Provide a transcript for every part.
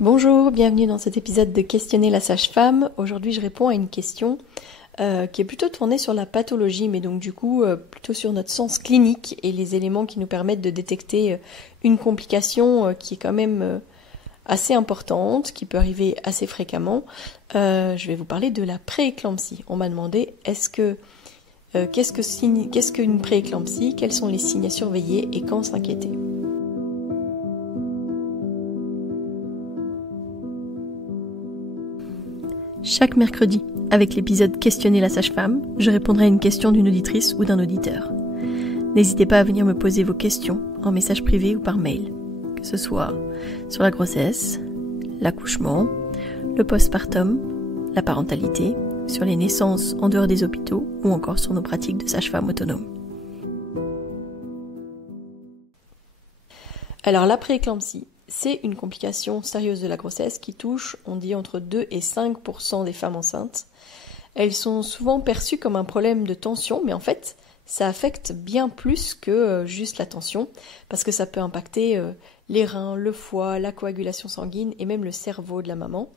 Bonjour, bienvenue dans cet épisode de Questionner la sage-femme. Aujourd'hui, je réponds à une question qui est plutôt tournée sur la pathologie, mais donc du coup plutôt sur notre sens clinique et les éléments qui nous permettent de détecter une complication qui est quand même assez importante, qui peut arriver assez fréquemment. Je vais vous parler de la prééclampsie. On m'a demandé qu'est-ce qu'une prééclampsie, quels sont les signes à surveiller et quand s'inquiéter. Chaque mercredi, avec l'épisode Questionner la sage-femme, je répondrai à une question d'une auditrice ou d'un auditeur. N'hésitez pas à venir me poser vos questions en message privé ou par mail, que ce soit sur la grossesse, l'accouchement, le postpartum, la parentalité, sur les naissances en dehors des hôpitaux ou encore sur nos pratiques de sage-femme autonome. Alors la prééclampsie, c'est une complication sérieuse de la grossesse qui touche, on dit, entre 2 et 5% des femmes enceintes. Elles sont souvent perçues comme un problème de tension, mais en fait, ça affecte bien plus que juste la tension, parce que ça peut impacter les reins, le foie, la coagulation sanguine et même le cerveau de la maman.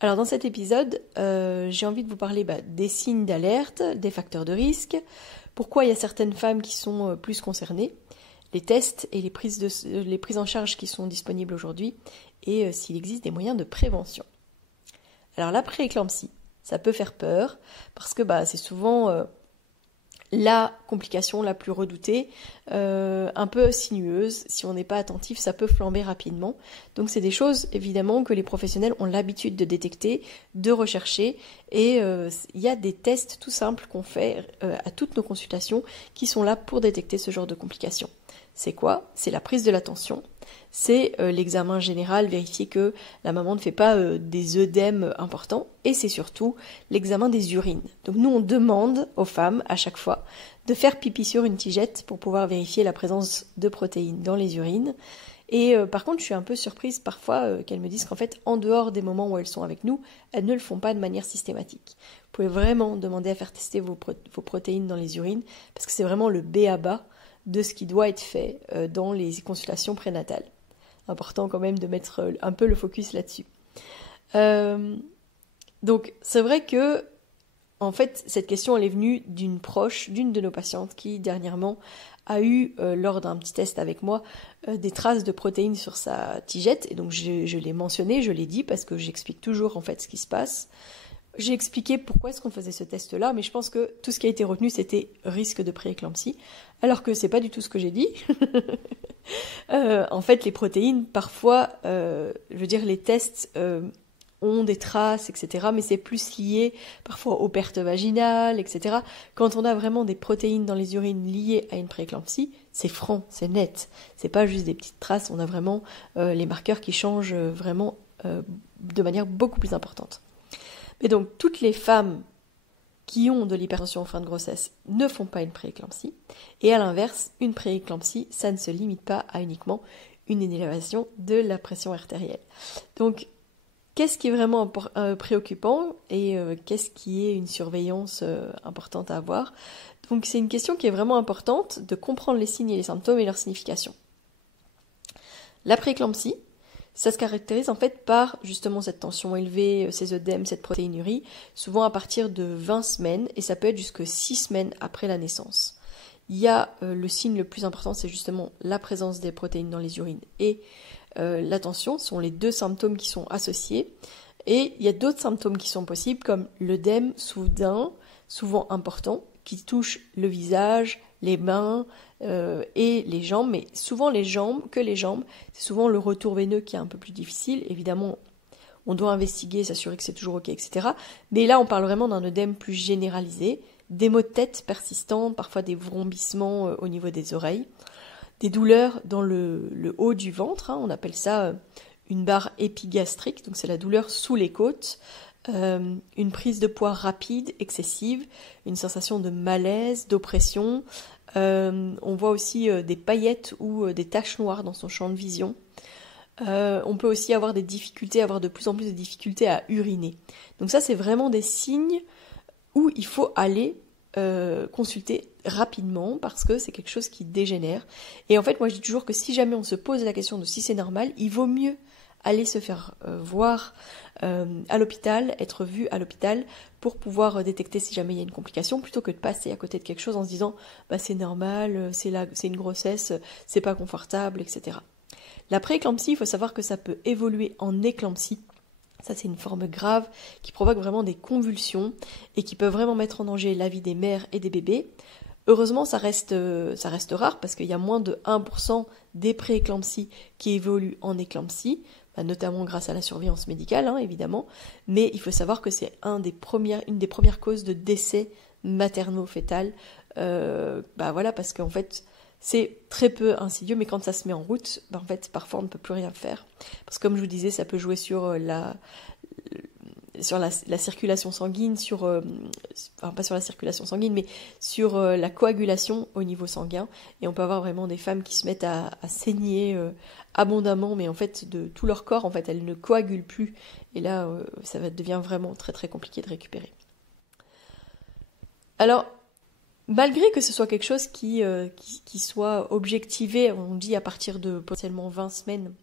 Alors dans cet épisode, j'ai envie de vous parler des signes d'alerte, des facteurs de risque, pourquoi il y a certaines femmes qui sont plus concernées, les tests et les prises en charge qui sont disponibles aujourd'hui et s'il existe des moyens de prévention. Alors la prééclampsie, ça peut faire peur parce que c'est souvent la complication la plus redoutée, un peu sinueuse. Si on n'est pas attentif, ça peut flamber rapidement. Donc c'est des choses évidemment que les professionnels ont l'habitude de détecter, de rechercher et il y a des tests tout simples qu'on fait à toutes nos consultations qui sont là pour détecter ce genre de complications. C'est quoi ? C'est la prise de la tension, c'est l'examen général, vérifier que la maman ne fait pas des œdèmes importants, et c'est surtout l'examen des urines. Donc nous on demande aux femmes à chaque fois de faire pipi sur une tigette pour pouvoir vérifier la présence de protéines dans les urines. Et par contre je suis un peu surprise parfois qu'elles me disent qu'en fait en dehors des moments où elles sont avec nous, elles ne le font pas de manière systématique. Vous pouvez vraiment demander à faire tester vos protéines dans les urines, parce que c'est vraiment le b.a.-ba de ce qui doit être fait dans les consultations prénatales. Important quand même de mettre un peu le focus là-dessus. Donc c'est vrai que en fait cette question elle est venue d'une proche, d'une de nos patientes qui dernièrement a eu lors d'un petit test avec moi des traces de protéines sur sa tigette, et donc je l'ai mentionné, je l'ai dit parce que j'explique toujours en fait ce qui se passe. J'ai expliqué pourquoi est-ce qu'on faisait ce test-là, mais je pense que tout ce qui a été retenu, c'était risque de prééclampsie, alors que c'est pas du tout ce que j'ai dit. En fait, les protéines, parfois, les tests ont des traces, etc., mais c'est plus lié parfois aux pertes vaginales, etc. Quand on a vraiment des protéines dans les urines liées à une prééclampsie, c'est franc, c'est net. C'est pas juste des petites traces, on a vraiment les marqueurs qui changent vraiment de manière beaucoup plus importante. Et donc, toutes les femmes qui ont de l'hypertension en fin de grossesse ne font pas une prééclampsie. Et à l'inverse, une prééclampsie, ça ne se limite pas à uniquement une élévation de la pression artérielle. Donc, qu'est-ce qui est vraiment préoccupant et qu'est-ce qui est une surveillance importante à avoir ? Donc, c'est une question qui est vraiment importante de comprendre les signes et les symptômes et leur signification. La prééclampsie, ça se caractérise en fait par justement cette tension élevée, ces œdèmes, cette protéinurie, souvent à partir de 20 semaines, et ça peut être jusque 6 semaines après la naissance. Il y a le signe le plus important, c'est justement la présence des protéines dans les urines et la tension, ce sont les deux symptômes qui sont associés. Et il y a d'autres symptômes qui sont possibles, comme l'œdème soudain, souvent important, qui touche le visage, les mains et les jambes, mais souvent les jambes, c'est souvent le retour veineux qui est un peu plus difficile. Évidemment, on doit investiguer, s'assurer que c'est toujours ok, etc. Mais là, on parle vraiment d'un œdème plus généralisé, des maux de tête persistants, parfois des vrombissements au niveau des oreilles, des douleurs dans le haut du ventre, on appelle ça une barre épigastrique, donc c'est la douleur sous les côtes, une prise de poids rapide, excessive, une sensation de malaise, d'oppression. On voit aussi des paillettes ou des taches noires dans son champ de vision. On peut aussi avoir de plus en plus de difficultés à uriner. Donc ça, c'est vraiment des signes où il faut aller consulter rapidement parce que c'est quelque chose qui dégénère. Et en fait, moi je dis toujours que si jamais on se pose la question de si c'est normal, il vaut mieux aller se faire voir à l'hôpital, être vu à l'hôpital pour pouvoir détecter si jamais il y a une complication, plutôt que de passer à côté de quelque chose en se disant bah, c'est normal, c'est une grossesse, c'est pas confortable, etc. La prééclampsie, il faut savoir que ça peut évoluer en éclampsie. Ça, c'est une forme grave qui provoque vraiment des convulsions et qui peut vraiment mettre en danger la vie des mères et des bébés. Heureusement, ça reste rare parce qu'il y a moins de 1% des prééclampsies qui évoluent en éclampsie, notamment grâce à la surveillance médicale, évidemment. Mais il faut savoir que c'est une des premières causes de décès materno-fœtal. Voilà, parce qu'en fait, c'est très peu insidieux, mais quand ça se met en route, en fait, parfois on ne peut plus rien faire. Parce que comme je vous disais, ça peut jouer sur la circulation sanguine, pas sur la circulation sanguine, mais sur la coagulation au niveau sanguin. Et on peut avoir vraiment des femmes qui se mettent à saigner abondamment, mais en fait, de tout leur corps, en fait, elles ne coagulent plus. Et là, ça devient vraiment très très compliqué de récupérer. Alors, malgré que ce soit quelque chose qui soit objectivé, on dit à partir de potentiellement 20 semaines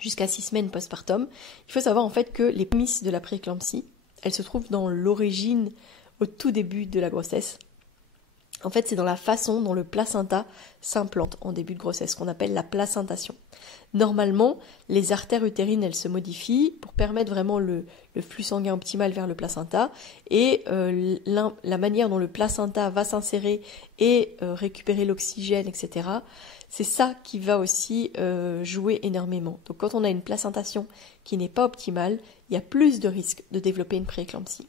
jusqu'à 6 semaines postpartum, il faut savoir en fait que les prémices de la prééclampsie, elles se trouvent dans l'origine, au tout début de la grossesse. En fait, c'est dans la façon dont le placenta s'implante en début de grossesse, qu'on appelle la placentation. Normalement, les artères utérines, elles se modifient pour permettre vraiment le flux sanguin optimal vers le placenta, et la manière dont le placenta va s'insérer et récupérer l'oxygène, etc., c'est ça qui va aussi jouer énormément. Donc quand on a une placentation qui n'est pas optimale, il y a plus de risques de développer une prééclampsie.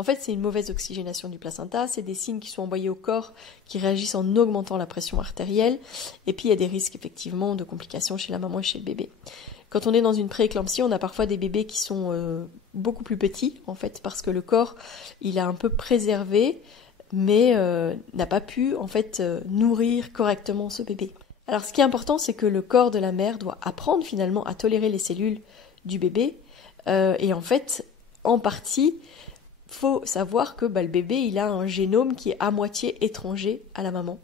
En fait, c'est une mauvaise oxygénation du placenta, c'est des signes qui sont envoyés au corps qui réagissent en augmentant la pression artérielle, et puis il y a des risques effectivement de complications chez la maman et chez le bébé. Quand on est dans une prééclampsie, on a parfois des bébés qui sont beaucoup plus petits, en fait, parce que le corps, il a un peu préservé, mais n'a pas pu, en fait, nourrir correctement ce bébé. Alors, ce qui est important, c'est que le corps de la mère doit apprendre finalement à tolérer les cellules du bébé, et en fait, en partie, faut savoir que le bébé, il a un génome qui est à moitié étranger à la maman.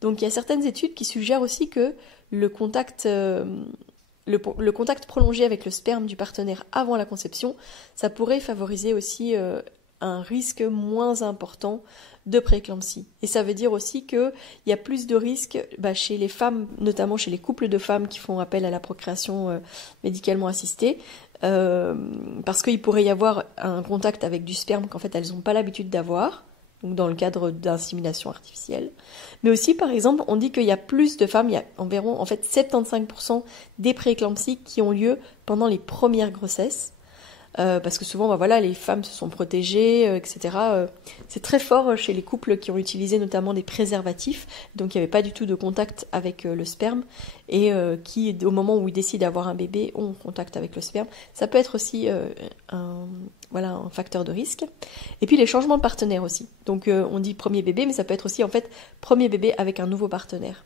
Donc il y a certaines études qui suggèrent aussi que le contact prolongé avec le sperme du partenaire avant la conception, ça pourrait favoriser aussi un risque moins important de prééclampsie. Et ça veut dire aussi qu'il y a plus de risques chez les femmes, notamment chez les couples de femmes qui font appel à la procréation médicalement assistée, parce qu'il pourrait y avoir un contact avec du sperme qu'en fait elles n'ont pas l'habitude d'avoir, donc dans le cadre d'insémination artificielle. Mais aussi, par exemple, on dit qu'il y a plus de femmes, il y a environ en fait 75% des prééclampsies qui ont lieu pendant les premières grossesses. Parce que souvent, les femmes se sont protégées, etc. C'est très fort chez les couples qui ont utilisé notamment des préservatifs, donc il n'y avait pas du tout de contact avec le sperme, et qui, au moment où ils décident d'avoir un bébé, ont contact avec le sperme. Ça peut être aussi un facteur de risque. Et puis les changements de partenaire aussi. Donc on dit premier bébé, mais ça peut être aussi en fait premier bébé avec un nouveau partenaire.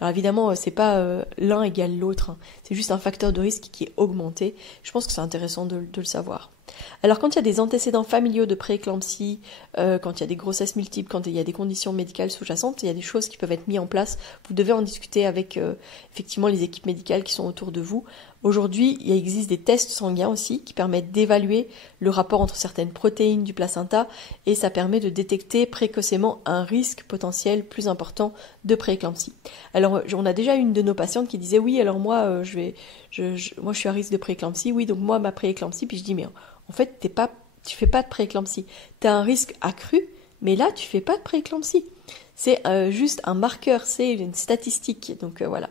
Alors évidemment, c'est pas l'un égale l'autre, c'est juste un facteur de risque qui est augmenté. Je pense que c'est intéressant de le savoir. Alors quand il y a des antécédents familiaux de prééclampsie, quand il y a des grossesses multiples, quand il y a des conditions médicales sous-jacentes, il y a des choses qui peuvent être mises en place. Vous devez en discuter avec effectivement les équipes médicales qui sont autour de vous. Aujourd'hui, il existe des tests sanguins aussi qui permettent d'évaluer le rapport entre certaines protéines du placenta, et ça permet de détecter précocement un risque potentiel plus important de prééclampsie. Alors, on a déjà une de nos patientes qui disait oui, alors moi, je suis à risque de prééclampsie, oui, donc moi ma prééclampsie, puis je dis mais en fait tu fais pas de prééclampsie, tu as un risque accru, mais là tu fais pas de prééclampsie. C'est juste un marqueur, c'est une statistique, donc voilà.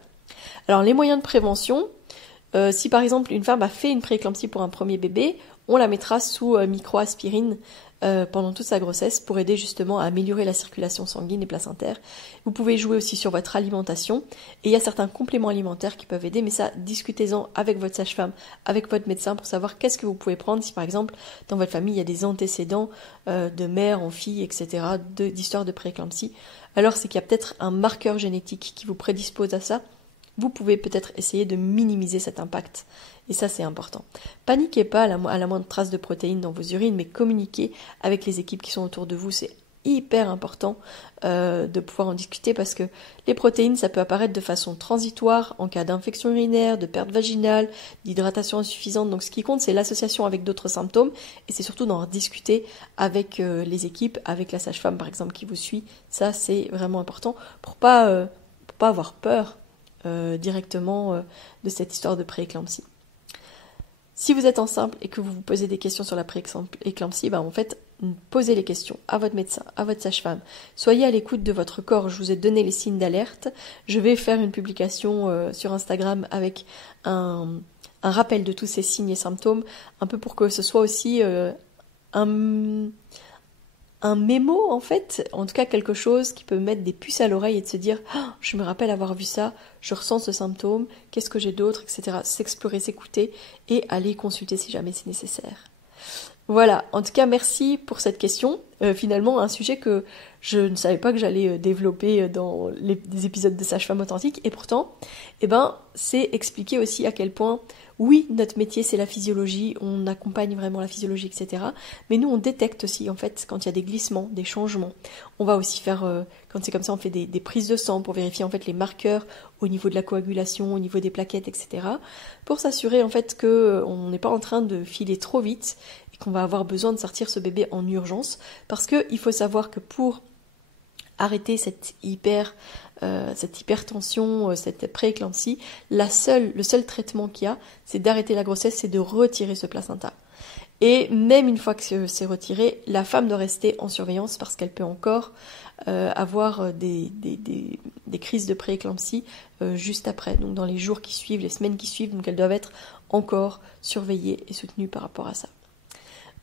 Alors les moyens de prévention. Si par exemple une femme a fait une prééclampsie pour un premier bébé, on la mettra sous microaspirine pendant toute sa grossesse pour aider justement à améliorer la circulation sanguine et placentaire. Vous pouvez jouer aussi sur votre alimentation, et il y a certains compléments alimentaires qui peuvent aider, mais ça, discutez-en avec votre sage-femme, avec votre médecin pour savoir qu'est-ce que vous pouvez prendre si par exemple dans votre famille il y a des antécédents de mère en fille, etc., d'histoire de prééclampsie. Alors c'est qu'il y a peut-être un marqueur génétique qui vous prédispose à ça. Vous pouvez peut-être essayer de minimiser cet impact. Et ça, c'est important. Paniquez pas à la moindre trace de protéines dans vos urines, mais communiquez avec les équipes qui sont autour de vous, c'est hyper important de pouvoir en discuter parce que les protéines, ça peut apparaître de façon transitoire en cas d'infection urinaire, de perte vaginale, d'hydratation insuffisante. Donc ce qui compte, c'est l'association avec d'autres symptômes et c'est surtout d'en discuter avec les équipes, avec la sage-femme par exemple qui vous suit. Ça, c'est vraiment important pour pas avoir peur directement de cette histoire de prééclampsie. Si vous êtes enceinte et que vous vous posez des questions sur la prééclampsie, en fait, posez les questions à votre médecin, à votre sage-femme. Soyez à l'écoute de votre corps. Je vous ai donné les signes d'alerte. Je vais faire une publication sur Instagram avec un rappel de tous ces signes et symptômes, un peu pour que ce soit aussi un mémo en fait, en tout cas quelque chose qui peut mettre des puces à l'oreille et de se dire je me rappelle avoir vu ça, je ressens ce symptôme, qu'est-ce que j'ai d'autre, etc. S'explorer, s'écouter et aller consulter si jamais c'est nécessaire. Voilà, en tout cas merci pour cette question. Finalement un sujet que je ne savais pas que j'allais développer dans des épisodes de Sage-Femme Authentique et pourtant, c'est expliquer aussi à quel point oui, notre métier c'est la physiologie, on accompagne vraiment la physiologie, etc. Mais nous on détecte aussi en fait quand il y a des glissements, des changements. On va aussi faire, quand c'est comme ça, on fait des prises de sang pour vérifier en fait les marqueurs au niveau de la coagulation, au niveau des plaquettes, etc. Pour s'assurer en fait qu'on n'est pas en train de filer trop vite et qu'on va avoir besoin de sortir ce bébé en urgence. Parce qu'il faut savoir que pour arrêter cette hypertension, cette prééclampsie, le seul traitement qu'il y a, c'est d'arrêter la grossesse, c'est de retirer ce placenta. Et même une fois que c'est retiré, la femme doit rester en surveillance parce qu'elle peut encore avoir des crises de prééclampsie juste après, donc dans les jours qui suivent, les semaines qui suivent, donc elles doivent être encore surveillées et soutenues par rapport à ça.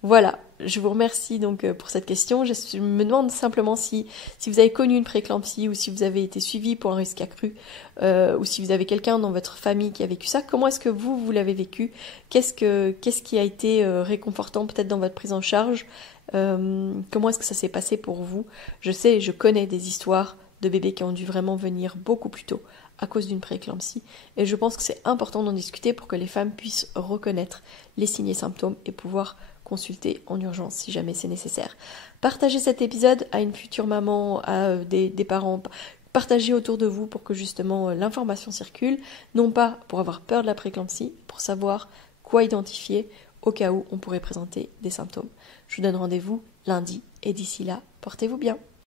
Voilà, je vous remercie donc pour cette question. Je me demande simplement si vous avez connu une prééclampsie ou si vous avez été suivi pour un risque accru ou si vous avez quelqu'un dans votre famille qui a vécu ça. Comment est-ce que vous l'avez vécu? Qu'est-ce qui a été réconfortant peut-être dans votre prise en charge? Comment est-ce que ça s'est passé pour vous? Je connais des histoires de bébés qui ont dû vraiment venir beaucoup plus tôt à cause d'une prééclampsie et je pense que c'est important d'en discuter pour que les femmes puissent reconnaître les signes et symptômes et pouvoir consulter en urgence si jamais c'est nécessaire. Partagez cet épisode à une future maman, à des parents, partagez autour de vous pour que justement l'information circule, non pas pour avoir peur de la prééclampsie, pour savoir quoi identifier au cas où on pourrait présenter des symptômes. Je vous donne rendez-vous lundi et d'ici là, portez-vous bien.